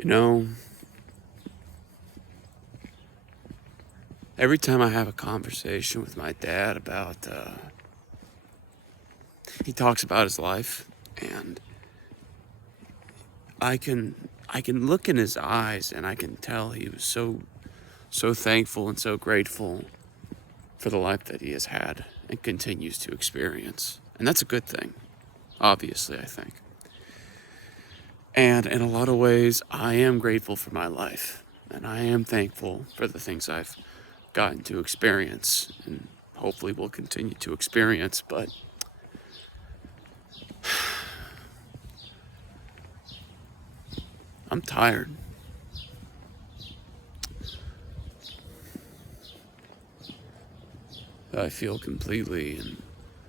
You know, every time I have a conversation with my dad about, he talks about his life, and I can look in his eyes, and I can tell he was so thankful and so grateful for the life that he has had and continues to experience, and that's a good thing. Obviously, I think. And in a lot of ways, I am grateful for my life, and I am thankful for the things I've gotten to experience and hopefully will continue to experience. But I'm tired. I feel completely and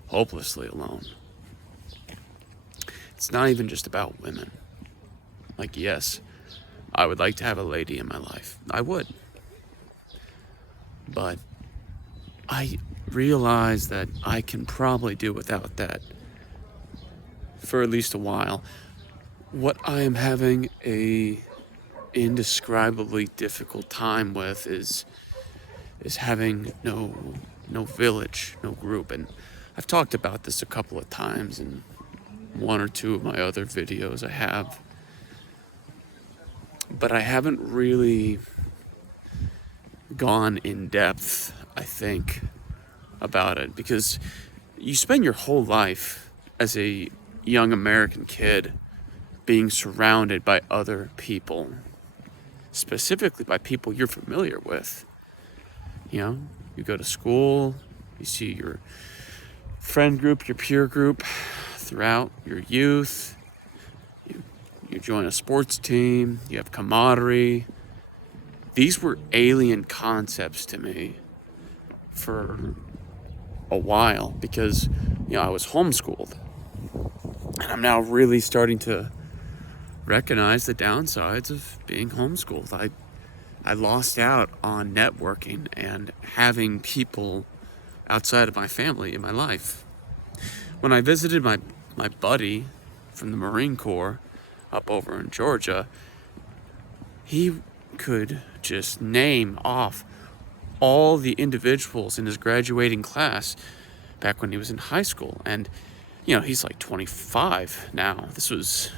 hopelessly alone. It's not even just about women. Like, yes, I would like to have a lady in my life. I would. But I realize that I can probably do without that for at least a while. What I am having a indescribably difficult time with is having no village, no group. And I've talked about this a couple of times in one or two of my other videos I have. But I haven't really gone in depth, I think, about it, because you spend your whole life as a young American kid being surrounded by other people, specifically by people you're familiar with. You know, you go to school, you see your friend group, your peer group throughout your youth. You join a sports team, you have camaraderie. These were alien concepts to me for a while because, I was homeschooled. And I'm now really starting to recognize the downsides of being homeschooled. I lost out on networking and having people outside of my family in my life. When I visited my buddy from the Marine Corps up over in Georgia, he could just name off all the individuals in his graduating class back when he was in high school. And, he's like 25 now. This was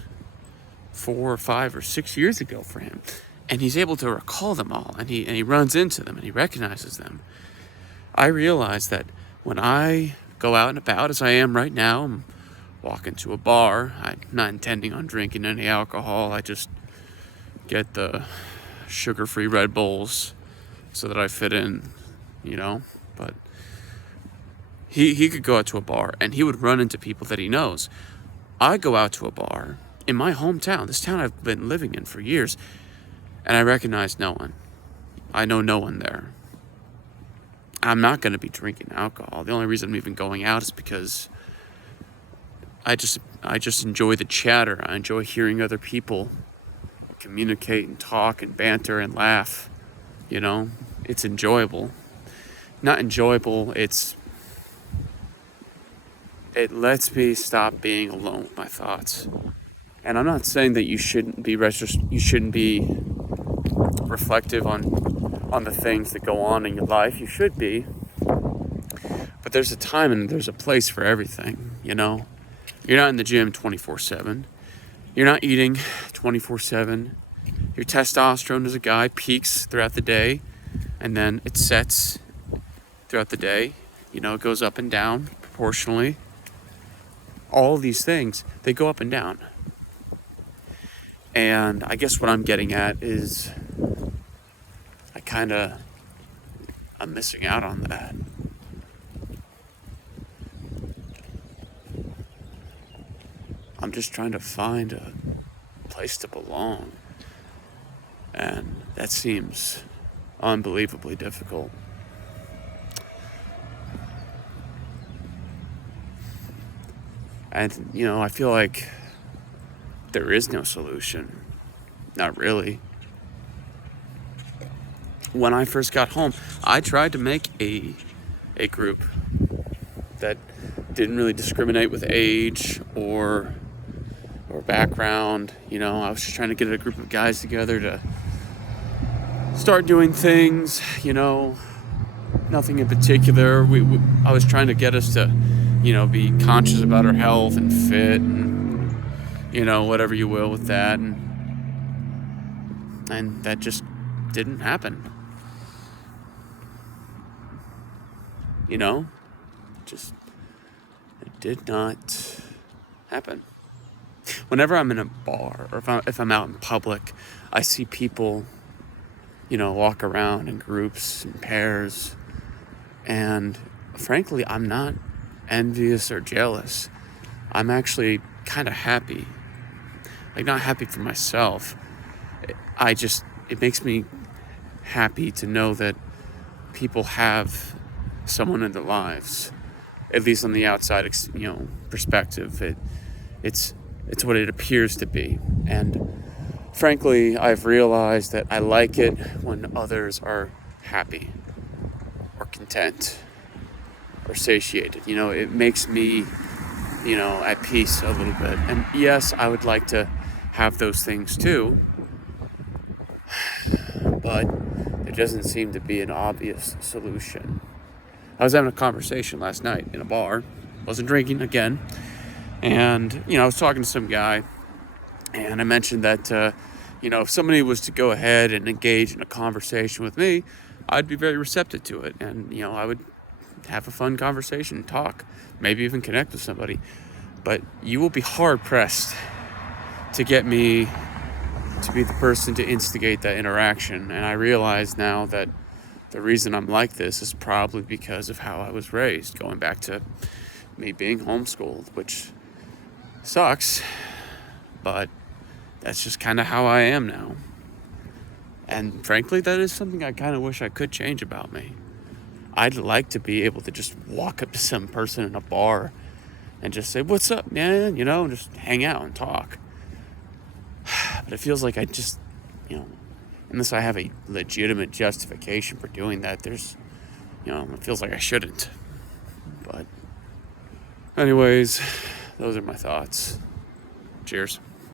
4 or 5 or 6 years ago for him. And he's able to recall them all, and he runs into them, and he recognizes them. I realize that when I go out and about, as I am right now, I'm walking to a bar. I'm not intending on drinking any alcohol. I just get the sugar-free Red Bulls so that I fit in, But he could go out to a bar, and he would run into people that he knows. I go out to a bar in my hometown, this town I've been living in for years, and I recognize no one. I know no one there. I'm not going to be drinking alcohol. The only reason I'm even going out is because I just enjoy the chatter. I enjoy hearing other people communicate and talk and banter and laugh. It's enjoyable. Not enjoyable, it lets me stop being alone with my thoughts. And I'm not saying that you shouldn't be reflective on the things that go on in your life. You should be. But there's a time and there's a place for everything, You're not in the gym 24/7. You're not eating 24/7. Your testosterone as a guy peaks throughout the day, and then it sets throughout the day. It goes up and down proportionally. All of these things, they go up and down. And I guess what I'm getting at is I'm missing out on that. I'm just trying to find a place to belong. And that seems unbelievably difficult. And, I feel like there is no solution. Not really. When I first got home, I tried to make a group that didn't really discriminate with age or background. I was just trying to get a group of guys together to start doing things, nothing in particular. I was trying to get us to, be conscious about our health and fit and, whatever you will with that. And that just didn't happen. Just, it did not happen. Whenever I'm in a bar or if I'm out in public, I see people, walk around in groups and pairs. And frankly, I'm not envious or jealous. I'm actually kind of happy. Like, not happy for myself. It makes me happy to know that people have someone in their lives, at least on the outside, perspective. It's what it appears to be. And frankly, I've realized that I like it when others are happy or content or satiated. It makes me, at peace a little bit. And yes, I would like to have those things too, but there doesn't seem to be an obvious solution. I was having a conversation last night in a bar. Wasn't drinking again. And, I was talking to some guy, and I mentioned that, if somebody was to go ahead and engage in a conversation with me, I'd be very receptive to it. And, I would have a fun conversation, talk, maybe even connect with somebody. But you will be hard-pressed to get me to be the person to instigate that interaction. And I realize now that the reason I'm like this is probably because of how I was raised, going back to me being homeschooled, which sucks, but that's just kind of how I am now. And frankly, that is something I kind of wish I could change about me. I'd like to be able to just walk up to some person in a bar and just say, "What's up, man?" And just hang out and talk. But it feels like I just, unless I have a legitimate justification for doing that, there's, it feels like I shouldn't. But anyways, those are my thoughts. Cheers.